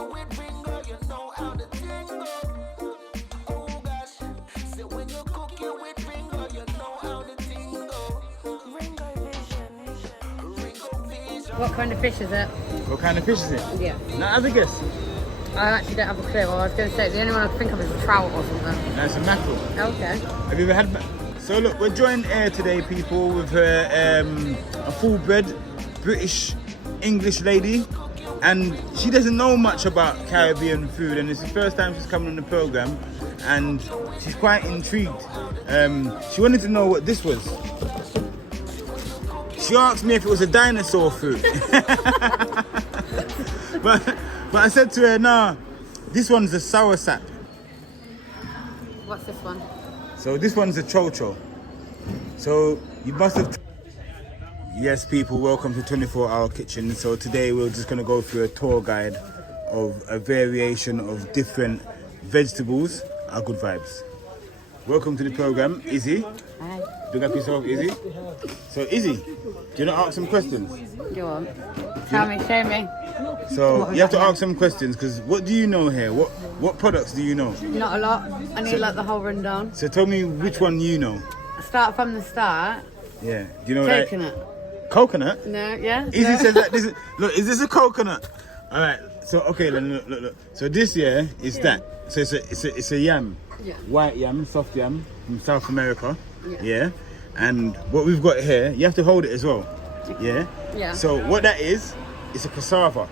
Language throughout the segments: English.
cooking with Ringo, you know how the thing go. Oh gosh, say when you're cooking with Ringo, you know how the thing go. Ringo Vision, Ringo Vision. What kind of fish is it? What kind of fish is it? Yeah. No, have a guess. I actually don't have a clue. I was going to say, the only one I can think of is a trout or something. That's a mackerel. Okay. Have you ever had? So look, we're joined here today, people, with a full-bred British English lady, and she doesn't know much about Caribbean food, and it's the first time she's coming on the program, and she's quite intrigued. She wanted to know what this was. She asked me if it was a dinosaur fruit, but I said to her, nah, this one's a soursop. What's this one? So this one's a chocho. So you must have... Yes, people, welcome to 24-Hour Kitchen. So today we're just gonna go through a tour guide of a variation of different vegetables. Our good vibes. Welcome to the program, Izzy. Hi. Big up yourself, Izzy. So Izzy, do you want to ask some questions? Go on. Tell me, show me. So you have to ask some questions, because what do you know here? What products do you know? Not a lot. I need like the whole rundown. So tell me which one you know. Start from the start. Yeah. Do you know Coconut. Like coconut? No, yeah. Izzy no. says that this is, look, is this a coconut? All right. So okay, then look. So this here is that. So it's a yam. Yeah. White yam, soft yam from South America. Yeah. Yeah. And what we've got here, you have to hold it as well. Yeah. Yeah. So what that is, it's a cassava,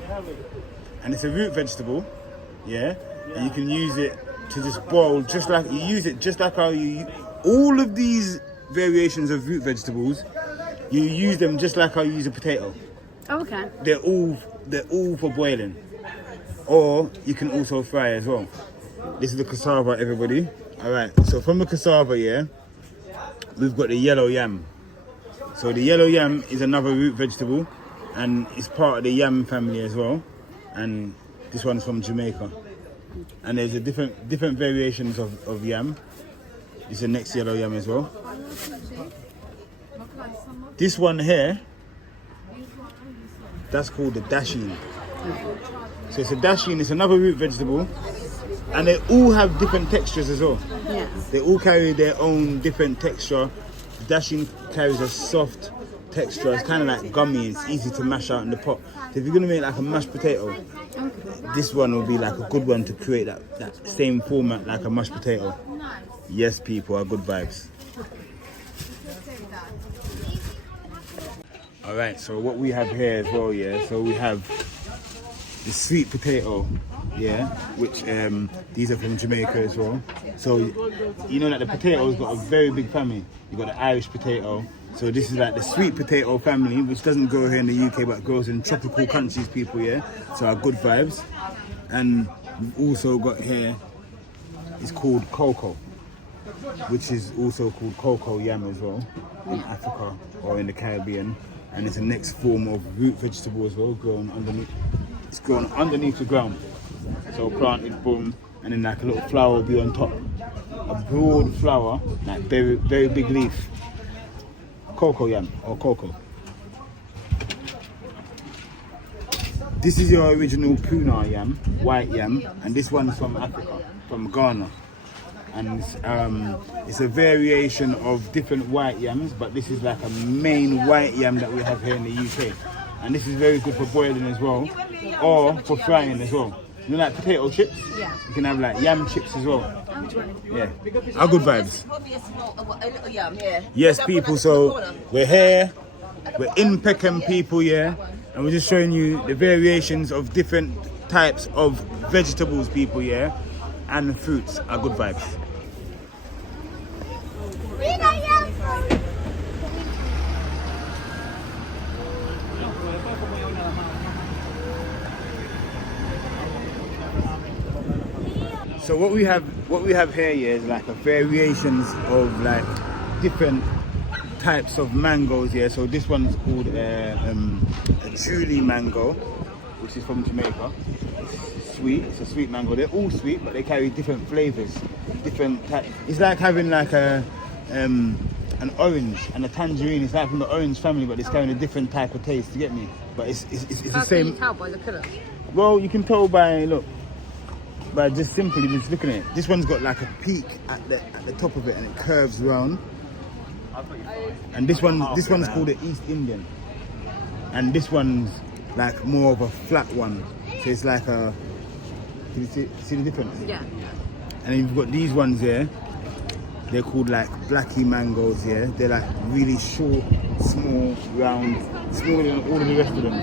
and it's a root vegetable. Yeah. And you can use it to just boil, just like you use it, just like how you. All of these variations of root vegetables, you use them just like how you use a potato. Oh, okay. They're all for boiling, or you can also fry as well. This is the cassava, everybody. All right. So from the cassava, yeah, we've got the yellow yam. So the yellow yam is another root vegetable, and it's part of the yam family as well. And this one's from Jamaica. And there's a different variations of yam. This is the next yellow yam as well. This one here, that's called the dasheen. So it's a dasheen, it's another root vegetable, and they all have different textures as well. Yeah. They all carry their own different texture. The dasheen carries a soft texture. It's kind of like gummy. It's easy to mash out in the pot. So if you're gonna make like a mashed potato, this one will be like a good one to create that same format like a mashed potato. Yes, people, are good vibes. All right, so what we have here as well, yeah. So we have the sweet potato, yeah, which these are from Jamaica as well. So you know that the potato's got a very big family. You got the Irish potato. So this is like the sweet potato family, which doesn't grow here in the UK, but grows in tropical countries, people, yeah. So our good vibes. And we've also got here, it's called cocoa, which is also called cocoa yam as well in Africa or in the Caribbean. And it's the next form of root vegetable as well, grown underneath. It's grown underneath the ground. So planted, boom, and then like a little flower will be on top. A broad flower, like very, very big leaf. Cocoa yam or cocoa. This is your original Puna yam, white yam, and this one's from Africa, from Ghana. And it's a variation of different white yams, but this is like a main white yam that we have here in the UK. And this is very good for boiling as well, or for frying as well. You know, like potato chips? Yeah. You can have like yam chips as well. Yeah. Our good vibes. Yes, people, so we're here, we're in Peckham, people, yeah, and we're just showing you the variations of different types of vegetables, people, yeah, and fruits. Our good vibes. So what we have here, yeah, is like a variations of like different types of mangoes, yeah. So this one is called a Julie mango, which is from Jamaica. It's sweet. It's a sweet mango. They're all sweet, but they carry different flavors, different types. It's like having like an orange and a tangerine. It's like from the orange family, but it's carrying a different type of taste. You get me? But it's the same. How can you tell by the colour? Well, you can tell by by just simply just looking at it. This one's got like a peak at the top of it, and it curves round. And this one's called the East Indian, and this one's like more of a flat one. So it's like a. Can you see the difference? Yeah. And then you've got these ones here. They're called like blacky mangoes here. They're like really short, small, round, smaller than all of the rest of them.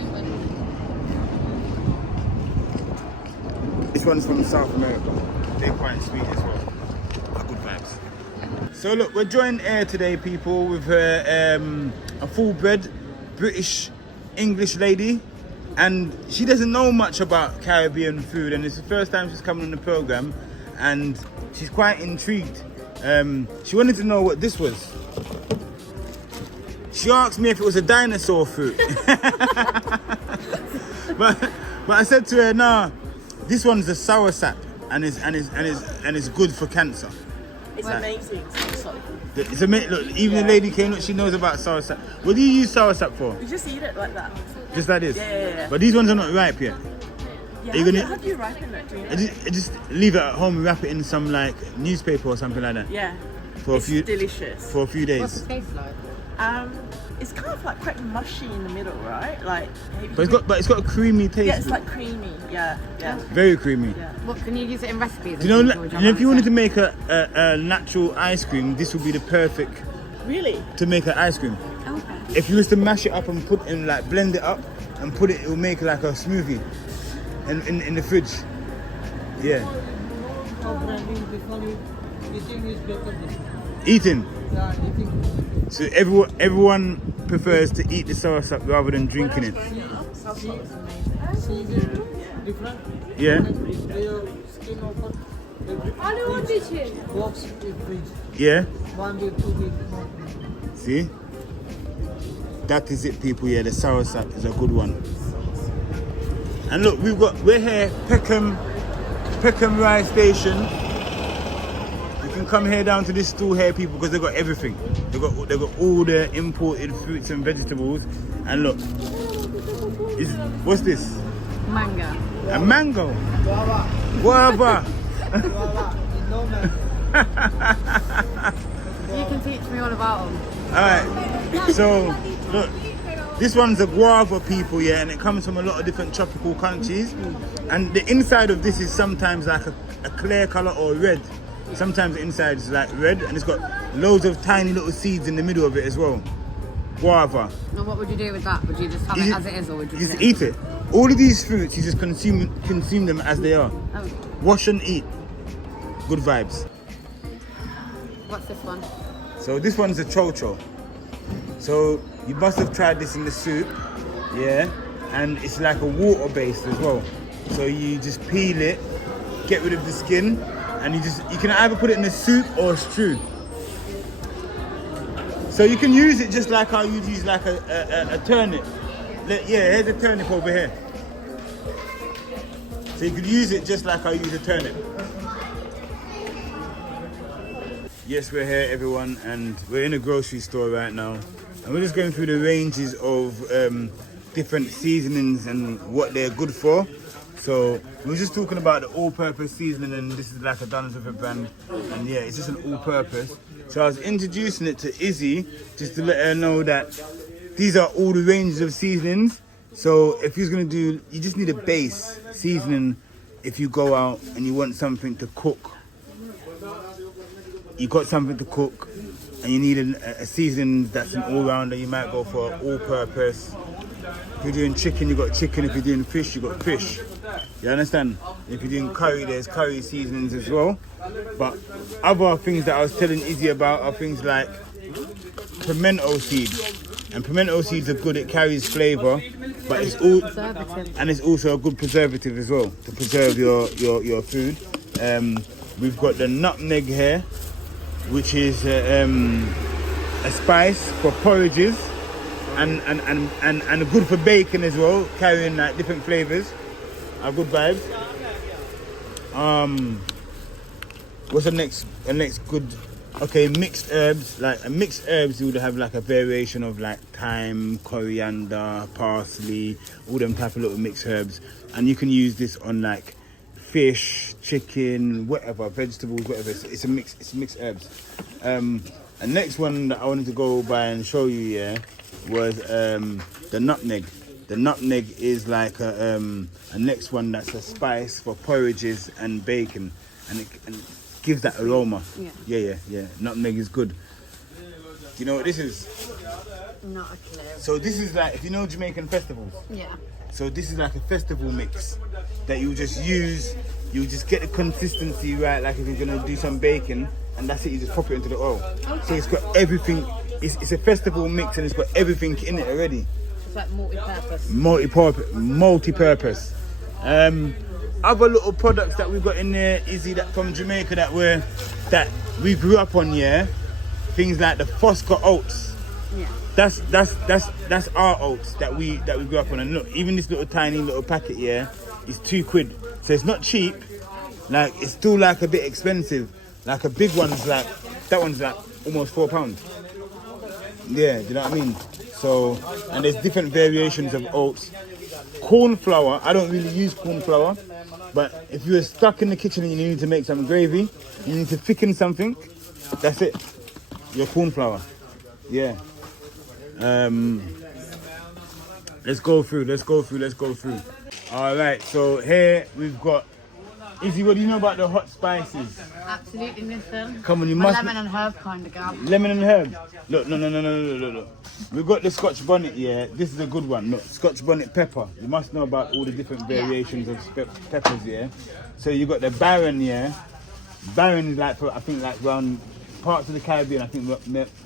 This one's from South America. They're quite sweet as well. Good vibes. So look, we're joined here today, people, with a full-bred British English lady, and she doesn't know much about Caribbean food, and it's the first time she's coming on the program, and she's quite intrigued. She wanted to know what this was. She asked me if it was a dinosaur fruit. but I said to her, nah, this one's a soursop, and it's good for cancer. It's amazing. It's amazing. Look, even the lady came. Look, she knows about soursop. What do you use soursop for? You just eat it like that. Just like this. Yeah. But these ones are not ripe yet. Yeah. How do you ripen it? Do you know? I just leave it at home and wrap it in some like newspaper or something like that. Yeah. For It's a few delicious. For a few days. What's it taste like? It's kind of like quite mushy in the middle, right? Like. But it's got a creamy taste. Yeah, it's like creamy. Yeah. Very creamy. Yeah. What can you use it in recipes? You know, if you wanted to make a natural ice cream, this would be the perfect Really? to make an ice cream. Okay. If you was to mash it up and put in like blend it up and put it, it will make like a smoothie in the fridge. Yeah. Eating is better. Eating. Yeah, eating. So everyone prefers to eat the soursop rather than drinking it. See is different. Yeah. If their skin open, box is fridge. Yeah. 1 day, 2 days. See? That is it, people. Yeah, the soursop is a good one. And look, we're here, Peckham Rice Station. You can come here down to this store here, people, because they got everything. They got all the imported fruits and vegetables. And look, what's this? Mango. A mango. Guava. Guava. Guava. No man. You can teach me all about them. Alright, so look, this one's a guava, people, yeah, and it comes from a lot of different tropical countries. And the inside of this is sometimes like a clear colour or red. Sometimes the inside is like red, and it's got loads of tiny little seeds in the middle of it as well. Guava. And what would you do with that? Would you just have it as it is, or would you just eat it? All of these fruits, you just consume them as they are. Oh. Wash and eat. Good vibes. What's this one? So this one's a chocho. So you must have tried this in the soup, yeah? And it's like a water based as well. So you just peel it, get rid of the skin, and you can either put it in a soup or a stew. So you can use it just like how you'd use like a turnip. Yeah, here's a turnip over here. So you could use it just like I use a turnip. Yes, we're here, everyone, and we're in a grocery store right now, and we're just going through the ranges of different seasonings and what they're good for. So we were just talking about the all-purpose seasoning, and this is like a different brand, and yeah, it's just an all-purpose. So I was introducing it to Izzy just to let her know that these are all the ranges of seasonings. So if you're gonna do, you just need a base seasoning if you go out and you want something to cook. You got something to cook and you need a seasoning that's an all-rounder. You might go for all-purpose. If you're doing chicken, you got chicken. If you're doing fish, you got fish. You understand? If you're doing curry, there's curry seasonings as well. But other things that I was telling Izzy about are things like pimento seeds. And pimento seeds are good, it carries flavour, but it's also a good preservative as well to preserve your food. We've got the nutmeg here, which is a spice for porridges and good for bacon as well, carrying like different flavours. Are good vibes. What's the next good Okay, mixed herbs. Like mixed herbs, you would have like a variation of like thyme, coriander, parsley, all them type of little mixed herbs, and you can use this on like fish, chicken, whatever, vegetables, whatever. It's a mix. It's mixed herbs. And next one that I wanted to go by and show you, yeah, was the nutmeg. The nutmeg is like a next one that's a spice for porridges and bacon, and it gives that aroma. Yeah. Nutmeg is good. Do you know what this is? Not a clue. So this is like, if you know Jamaican festivals. Yeah. So this is like a festival mix that you just use. You just get the consistency right. Like if you're gonna do some bacon, and that's it. You just pop it into the oil. Okay. So it's got everything. It's a festival mix, and it's got everything in it already. It's like multi-purpose. Multi-purpose. Other little products that we've got in there, Izzy, that from Jamaica that we grew up on, yeah. Things like the Fosca oats. Yeah. That's our oats that we grew up on. And look, even this little tiny little packet, yeah, is £2. So it's not cheap. Like it's still like a bit expensive. Like a big one's like that one's like almost £4. Yeah, do you know what I mean? So, and there's different variations of oats. Corn flour, I don't really use corn flour, but if you're stuck in the kitchen and you need to make some gravy, you need to thicken something, that's it. Your corn flour. Yeah. Let's go through. All right, so here we've got, Izzy, what do you know about the hot spices? Absolutely nothing. Come on, you I'm must. a lemon and herb kind of girl. Lemon and herb. Look, no. We've got the Scotch bonnet, yeah. This is a good one. Look, Scotch bonnet pepper. You must know about all the different variations of peppers, yeah. So you got the Baron, yeah. Baron is like, I think like around parts of the Caribbean. I think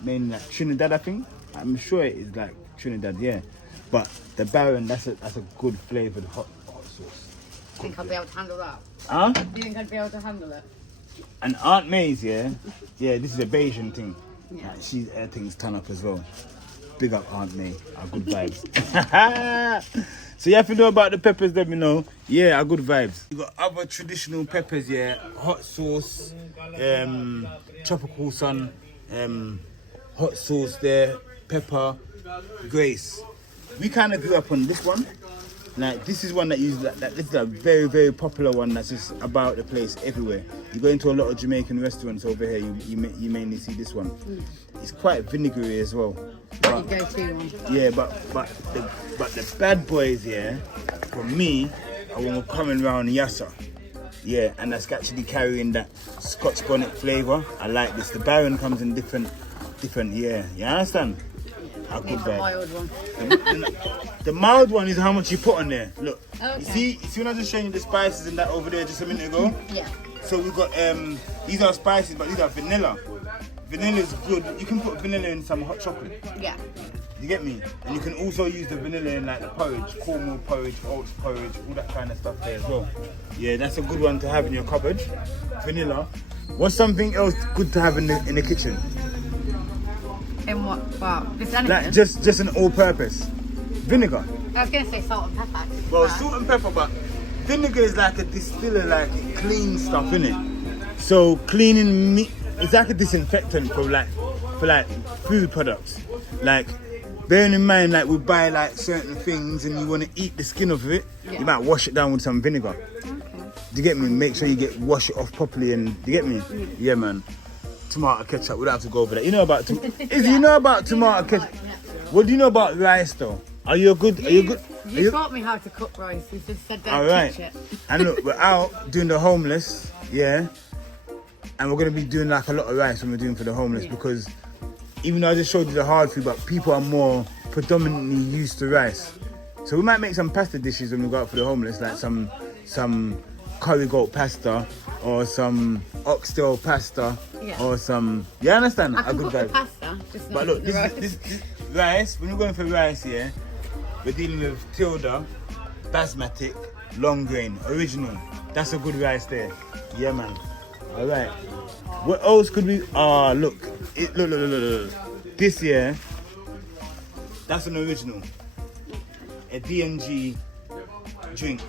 mainly like Trinidad. I think. I'm sure it is like Trinidad, yeah. But the Baron, that's a good flavoured hot sauce. Do you think I'll be able to handle that? Huh? Do you think I'd be able to handle it? And Aunt May's, yeah, this is a Bayesian thing. Yeah. Her things turn up as well. Big up Aunt May, our good vibes. So you have to know about the peppers, let me know. Yeah, our good vibes. You got other traditional peppers, yeah. Hot sauce, tropical sun, hot sauce there, pepper, grace. We kind of grew up on this one. Like this is one that uses that. This is a very, very popular one that's just about the place everywhere. You go into a lot of Jamaican restaurants over here, you mainly see this one. It's quite vinegary as well. But, You go to one. yeah, but the bad boys, yeah, for me, are when we're coming round Yassa. Yeah, and that's actually carrying that Scotch bonnet flavour. I like this. The Baron comes in different. Yeah, you understand? A good It's a vibe. mild one. The mild one is how much you put on there. Look, Okay. you see when I was just showing you the spices and that over there just a minute ago? Yeah. So we've got, these are spices, but these are vanilla. Vanilla is good. You can put vanilla in some hot chocolate. Yeah. You get me? And you can also use the vanilla in like the porridge, cornmeal porridge, oats porridge, all that kind of stuff there as well. Yeah, that's a good one to have in your cupboard. Vanilla. What's something else good to have in the kitchen? In what? Wow. This anything? Like just an all-purpose. Vinegar. I was going to say salt and pepper. Well, salt and pepper, but vinegar is like a distiller, like it cleans stuff, innit? So cleaning meat, it's like a disinfectant for food products. Like bearing in mind, like we buy like certain things and you want to eat the skin of it, you might wash it down with some vinegar. Okay. Do you get me? Make sure you wash it off properly, and do you get me? Yeah, man. Tomato ketchup, we don't have to go over that. You know about you know about tomato ketchup? What do you know about rice though? Are you good? You taught me how to cook rice. You just said don't touch it. And look, we're out doing the homeless, yeah. And we're gonna be doing like a lot of rice when we're doing for the homeless because even though I just showed you the hard food, but people are more predominantly used to rice. So we might make some pasta dishes when we go out for the homeless, like some curry goat pasta or some oxtail pasta or some. You understand? I can good cook the vibe. pasta, just But not look, the rice. this rice. When we're going for rice, yeah, we're dealing with Tilda, basmati, long grain, original. That's a good rice there. Yeah, man. All right. What else could we? Look. Look. This year, that's an original. A D&G drink,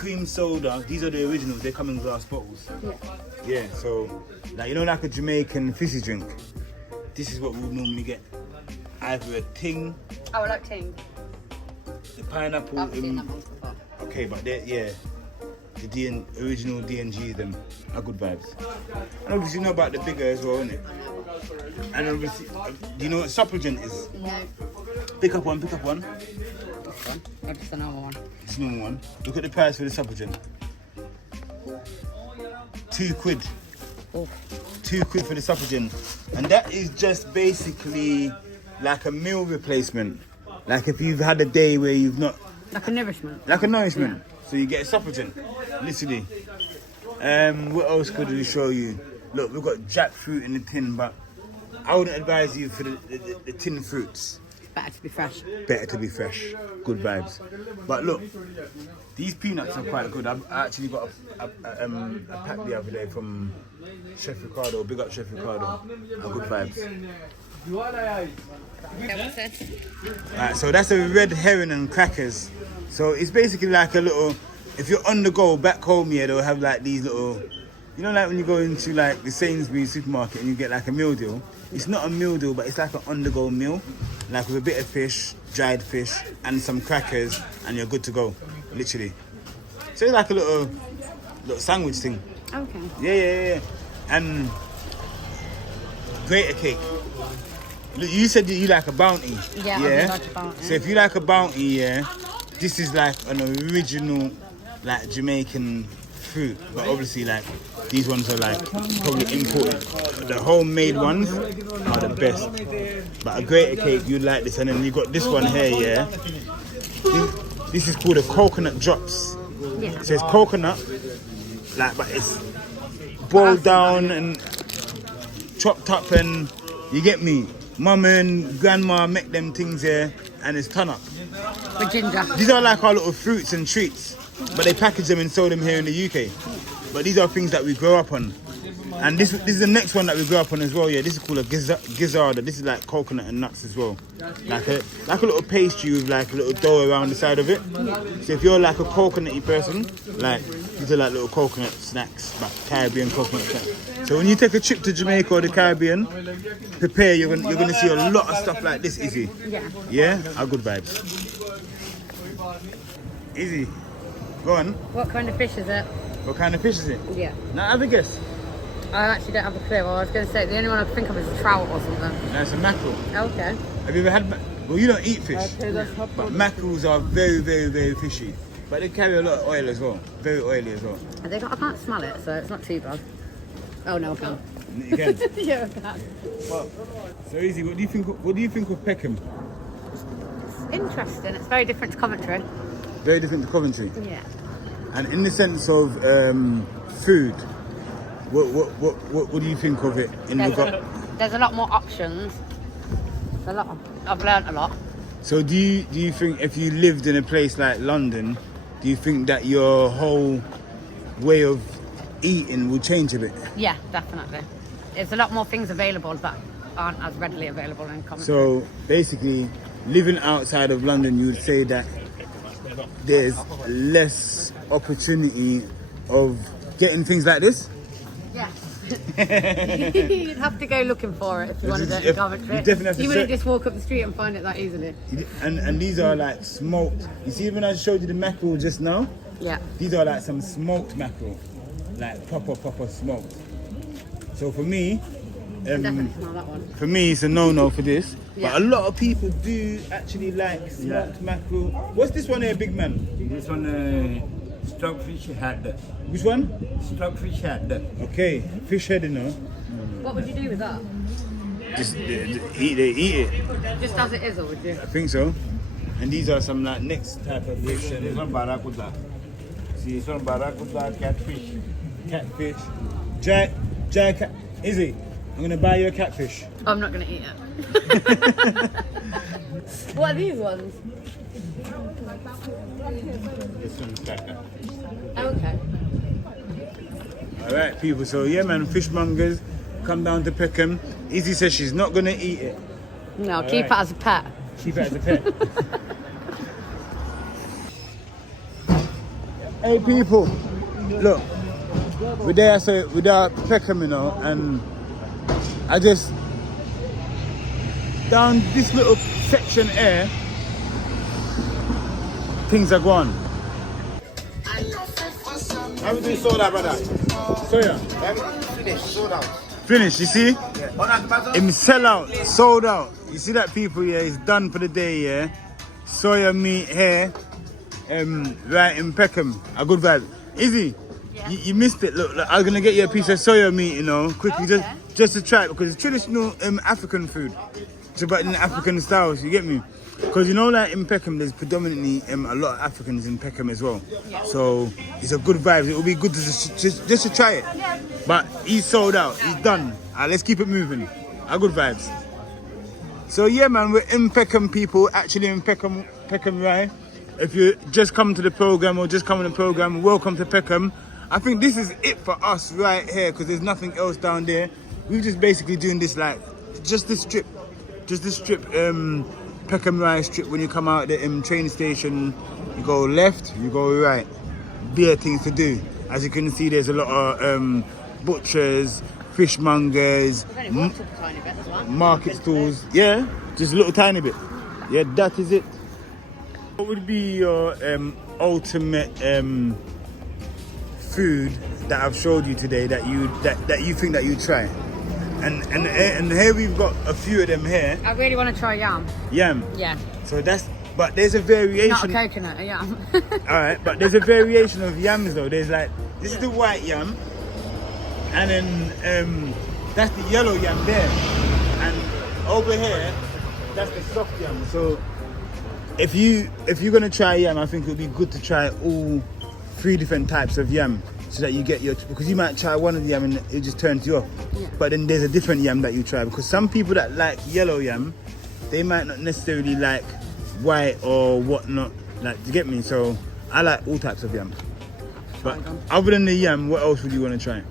cream soda. These are the originals. They come in glass bottles. Yeah. Yeah, so like you know, like a Jamaican fizzy drink. This is what we would normally get. Either a ting, Oh, I like ting. the pineapple. I've seen that one before. Okay, but they're the original D&G them are good vibes. And obviously you know about the bigger as well, innit? And obviously, do you know what supplement is? No. Pick up one. This one. Or just a normal one. It's a normal one. Look at the price for the supplement. £2. Oh. £2 for the supplement. And that is just basically like a meal replacement. Like if you've had a day where you've not... Like a nourishment. Like a nourishment. So you get a supplement, literally. What else could we show you? Look, we've got jackfruit in the tin, but I wouldn't advise you for the tin fruits. Better to be fresh. Better to be fresh. Good vibes. But look, these peanuts are quite good. I actually got a pack the other day from Chef Ricardo. Big up Chef Ricardo. Are good vibes. Okay, what's this? Alright, so that's a red herring and crackers. So it's basically like a little, if you're on the go back home here, they'll have like these little, you know, like when you go into like the Sainsbury's supermarket and you get like a meal deal. It's not a meal deal, but it's like an on the go meal, like with a bit of fish, dried fish, and some crackers, and you're good to go, literally. So it's like a little sandwich thing. Okay. Yeah. And grater cake. Look, you said that you like a bounty. Yeah, I do like a bounty. So if you like a bounty, yeah, this is like an original, like Jamaican fruit. But obviously, like these ones are like probably imported. The homemade ones are the best. But a grater cake, you like this, and then you got this one here, yeah. This is called a coconut drops. Yeah. So it's coconut, like, but it's boiled down and chopped up, and you get me. Mum and grandma make them things here, and it's ton up. With ginger. These are like our little fruits and treats, but they package them and sell them here in the UK. But these are things that we grow up on. And this is the next one that we grew up on as well, yeah. This is called a gizzardo. This is like coconut and nuts as well. Like a little pastry with like a little dough around the side of it. So if you're like a coconutty person, like these are like little coconut snacks, like Caribbean coconut snacks. So when you take a trip to Jamaica or the Caribbean, prepare, you're gonna see a lot of stuff like this, Izzy. Yeah. Yeah? Our good vibes. Izzy, go on. What kind of fish is it? What kind of fish is it? Yeah. Now have a guess. I actually don't have a clue. Well, I was going to say, the only one I can think of is a trout or something. That's a mackerel. Okay. Have you ever had well, you don't eat fish, but mackerels are very, very, very fishy. But they carry a lot of oil as well. Very oily as well. I can't smell it, so it's not too bad. Oh, no, I can. You can. Yeah, I can. So Izzy, what do you think of Peckham? Interesting. It's very different to Coventry. Very different to Coventry. Yeah. And in the sense of food, what do you think of it? There's a lot more options. I've learnt a lot. So do you think if you lived in a place like London, do you think that your whole way of eating will change a bit? Yeah, definitely. There's a lot more things available that aren't as readily available in Coventry. So basically, living outside of London, you would say that there's less opportunity of getting things like this? Yeah. You'd have to go looking for it if you wanted it in Coventry. You definitely have to wouldn't just walk up the street and find it that easily. And these are like smoked. You see when I showed you the mackerel just now? Yeah. These are like some smoked mackerel. Like proper smoked. So for me, Definitely smell that one. for me it's a no-no for this. Yeah. But a lot of people do actually like smoked mackerel. What's this one here, big man? This one, stockfish head. Which one? Stockfish head. Okay, fish head, you know. What would you do with that? Just they eat it. Just as it is, or would you? I think so. And these are some like next type of fish. This one barracuda. See, this one barracuda, catfish. Catfish. Jack, Izzy, I'm gonna buy you a catfish. I'm not going to eat it. What are these ones? This one's cracker. Okay. Alright people, so yeah man, fishmongers, come down to Peckham. Izzy says she's not gonna eat it. No, keep it as a pet. Keep it as a pet. Hey people, look, we're there, so we're there at Peckham, you know, and I just down this little section here, things are gone. Everything sold out, brother. Soya, Everything finished, sold out. finish, you see? Yeah. Him sell out, sold out. You see that people, yeah, it's done for the day, yeah. Soya meat here, right in Peckham, a good vibe. Izzy, you missed it. Look, I'm gonna get you a piece of soya meat, you know, quickly, just to try it, because it's traditional African food. It's about in African styles, you get me? Because you know, like in Peckham, there's predominantly a lot of Africans in Peckham as well. So it's a good vibe. It will be good to just to try it. But he's sold out. He's done. Let's keep it moving. Good vibes. So yeah, man, we're in Peckham, people. Actually in Peckham, right? If you just come to the program or just come on the program, welcome to Peckham. I think this is it for us right here because there's nothing else down there. We're just basically doing this like just this strip, Peckham Rise strip. When you come out the train station, you go left, you go right. Beer things to do. As you can see, there's a lot of butchers, fishmongers, market stalls. Yeah, just a little tiny bit. Yeah, that is it. What would be your ultimate food that I've showed you today that you think that you try? And here we've got a few of them here. I really want to try yam. Yam. Yeah. So but there's a variation. Not a coconut, a yam. All right, but there's a variation of yams though. There's like, this is the white yam, and then that's the yellow yam there, and over here that's the soft yam. So if you're gonna try yam, I think it would be good to try all 3 different types of yam, so that you get because you might try one of the yam and it just turns you off. Yeah. But then there's a different yam that you try, because some people that like yellow yam, they might not necessarily like white or whatnot. Like, you get me? So I like all types of yam. But other than the yam, what else would you want to try?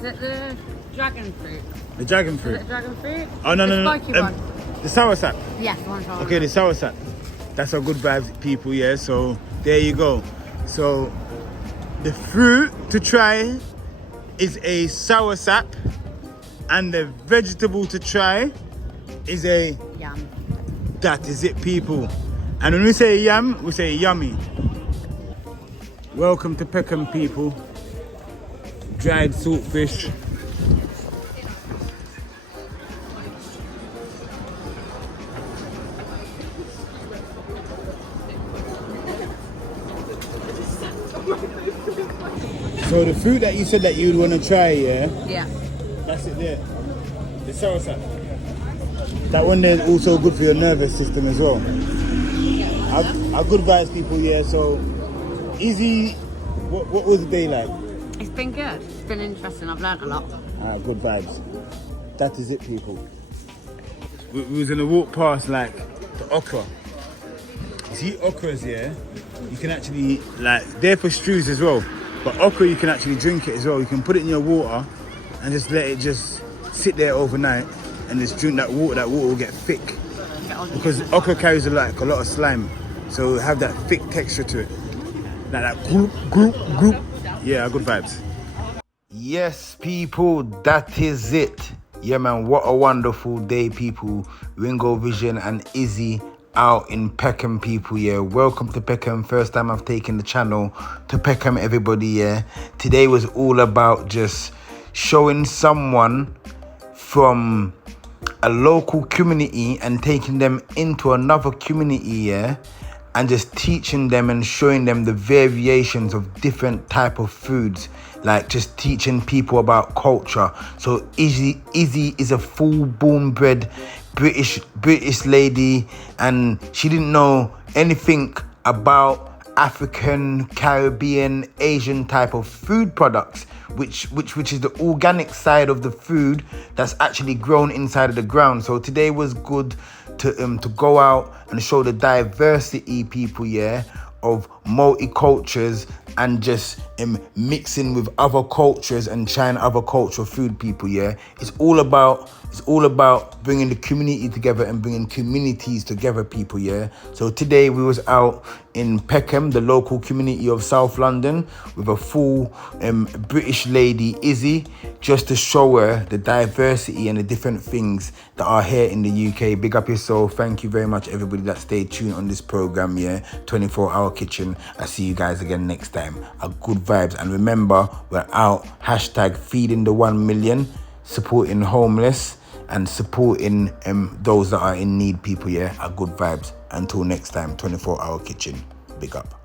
The dragon fruit. The dragon fruit. Is it dragon fruit? Oh no. The soursop. Yes, the one. Okay, the soursop. That's a good vibe, people. Yeah. So there you go. So the fruit to try is a soursop, and the vegetable to try is a yam. That is it, people. And when we say yam, we say yummy. Welcome to Peckham, people. Dried saltfish. So the fruit that you said that you would want to try, yeah? Yeah. That's it there. The soursop. That one there is also good for your nervous system as well. I good vibes, people, yeah. So, Izzy, what was the day like? It's been good. It's been interesting. I've learned a lot. Good vibes. That is it, people. We was gonna walk past like the okra. You see okras, yeah? You can actually, like, they're for stews as well. But okra, you can actually drink it as well. You can put it in your water and just let it just sit there overnight and just drink that water. That water will get thick because okra carries a lot of slime, so it'll have that thick texture to it, like that group. Yeah, good vibes. Yes, people, that is it. Yeah, man, what a wonderful day, people. Ringo Vision and Izzy out in Peckham, people. Yeah, welcome to Peckham. First time I've taken the channel to Peckham, everybody. Yeah, today was all about just showing someone from a local community and taking them into another community, yeah, and just teaching them and showing them the variations of different type of foods, like just teaching people about culture. So Izzy is a full-born bred British lady, and she didn't know anything about African, Caribbean, Asian type of food products, which is the organic side of the food that's actually grown inside of the ground. So today was good to go out and show the diversity, people, yeah, of multicultures and just mixing with other cultures and trying other cultural food, people. Yeah, it's all about bringing the community together and bringing communities together, people. Yeah. So today we was out in Peckham, the local community of South London, with a full British lady, Izzy, just to show her the diversity and the different things that are here in the UK. Big up yourself. Thank you very much, everybody that stayed tuned on this program, 24-hour kitchen. I see you guys again next time. A good vibes. And remember, we're out. Hashtag feeding the 1 million, supporting homeless and supporting those that are in need, people. A good vibes. Until next time, 24-hour kitchen. Big up.